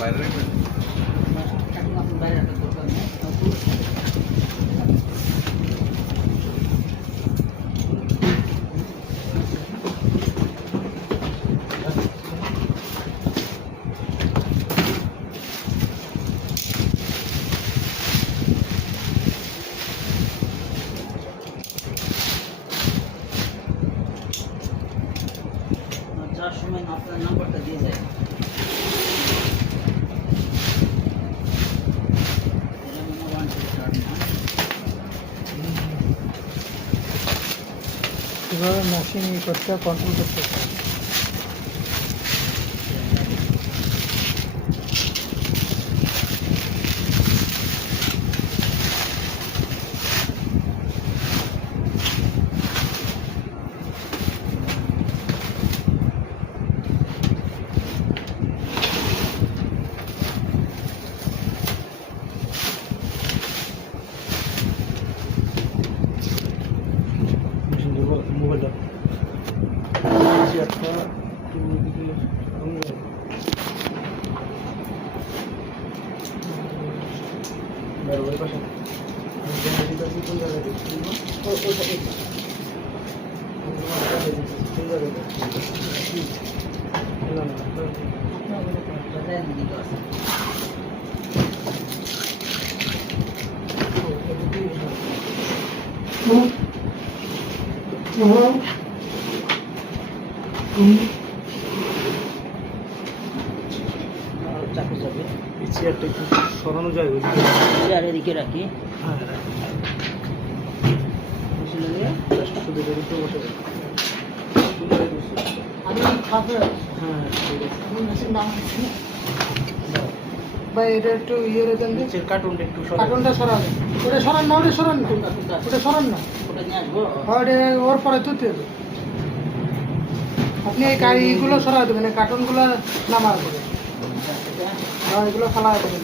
বাইরে রাখবেন। বাইরে রাখার দরকার নেই। যার সময় আপনার নাম্বারটা দিয়ে যায়। কীভাবে মেশিন করতে কন্ট্রোল করতে মোবাইলটা চাপে চাপে এই চেয়ারটা একটু সরানো যায় ওইদিকে। চেয়ার এদিকে রাখি। হ্যাঁ শুধু এটা একটু বসে যাবে। আমি খাবো। হ্যাঁ ঠিক আছে। আমি মেশিন দাম ভাই এটা একটু ইয়ে দেন নিচের কার্টুনটা একটু সরান। কার্টুনটা সরান, ওটা সরান না, ওটা সরান না, ওটা সরান না, ওটা নিয়ে আসবো। ওটা ওর পরে তুলতে হবে। আপনি এই এইগুলো সরাই দেবেন, এই কার্টুনগুলো নামার করে এগুলো ফালা দেবেন।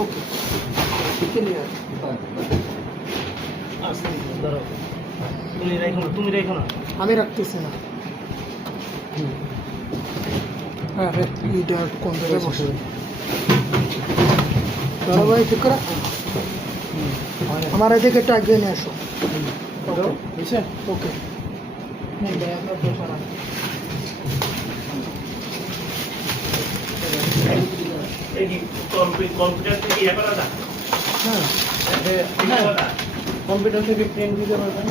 Okay clear. ধরো তুমি রেখো না আমি রাখতেছি না। হ্যাঁ এইটা কোন জায়গায় বসে চলো ভাই, ঠিক করে আমার এদিকে একটু আগিয়ে নিয়ে আসো। বুঝছেন? ওকে কম্পিউটার থেকে ইয়ে করা যায়। হ্যাঁ কম্পিউটার থেকে প্রিন্ট দিতে পারবেন।